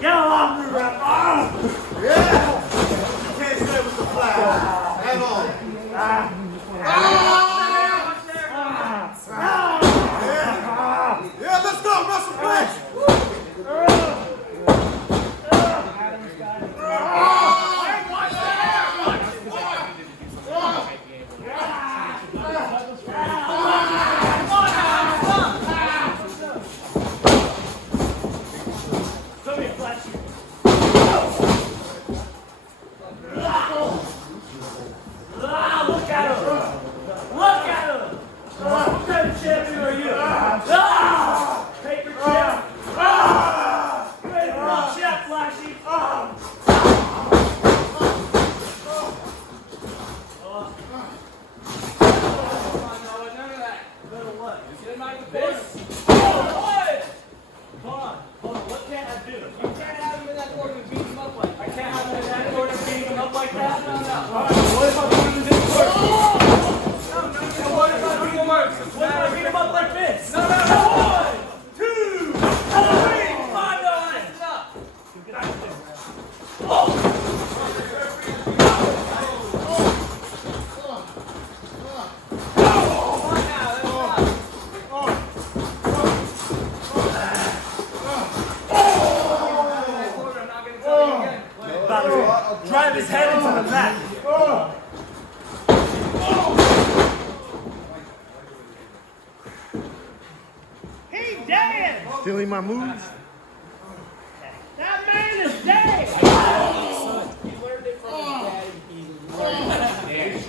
Get along, Ruben! Yeah! You can't stay with the flag at all. Yeah, let's go, Russell, please! Drive his head into the mat. Hey, Dad! Stealing my moves? That man is dead! He learned it from his daddy. He learned it.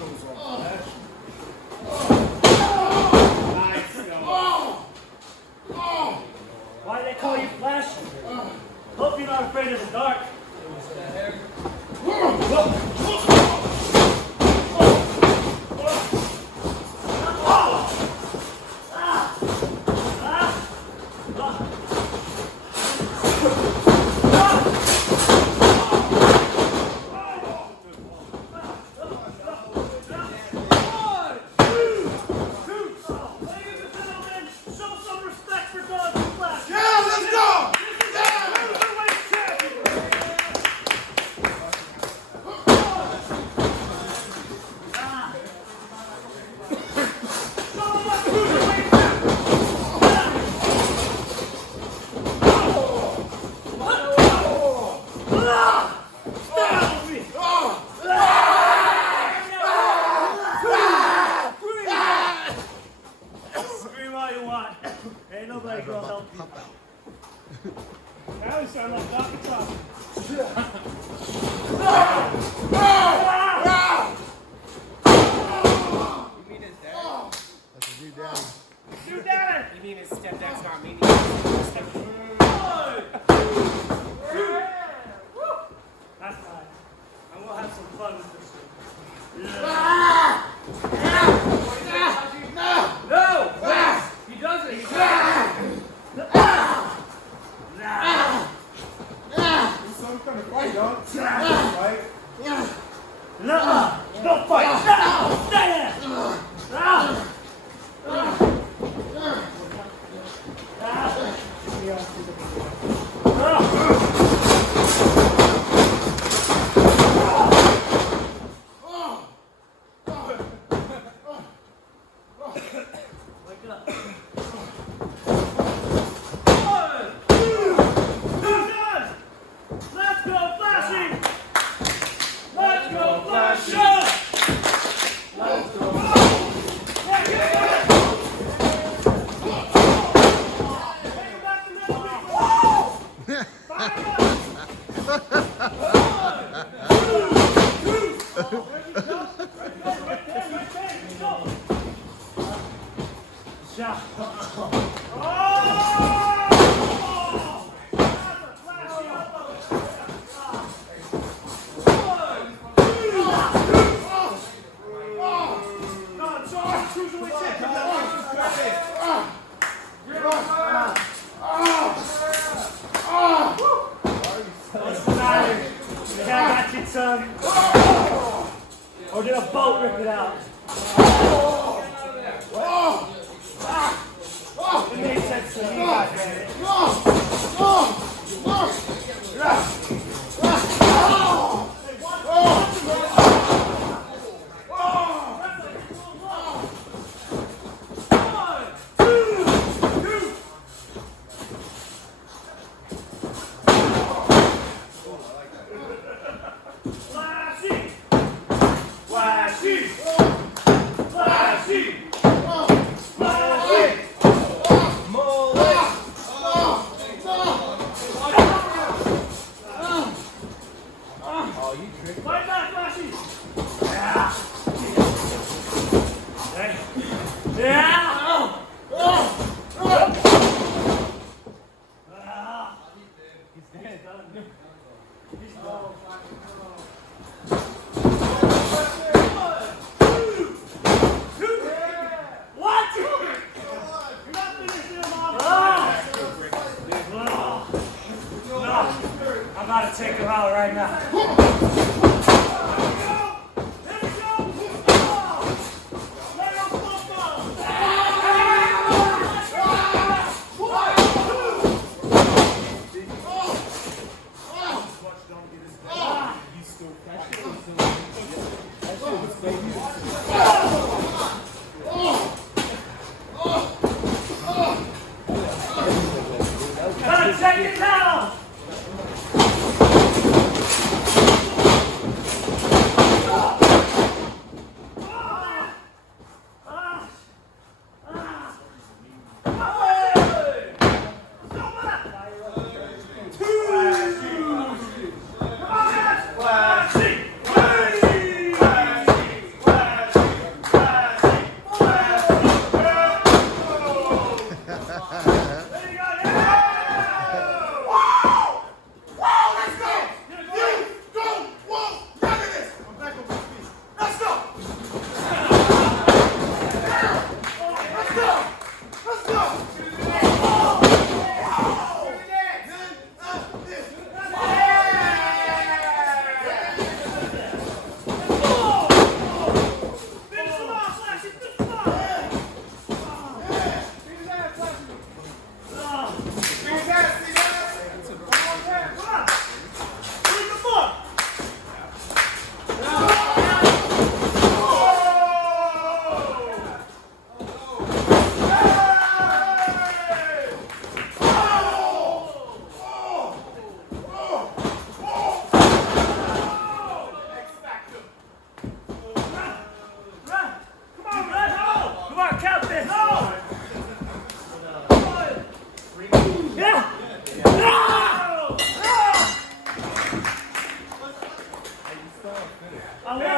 Why do they call you Flash? Hope you're not afraid of the dark. Ain't nobody gonna help you. Now he's starting like Dr. Trump. You mean his dad? That's a new daddy. Shoot daddy! You mean his stepdad's not meaning That's fine. And we'll have some fun with this thing. No! He doesn't! He doesn't! It's some kind of fight, dog. Fight. No! Don't fight! No! Stay there! No! Wake up. Let's go flashing! Let's go flashing! Let's go son. Or did a boat rip it out? It made sense to me, goddammit. I'm about to take him out right now.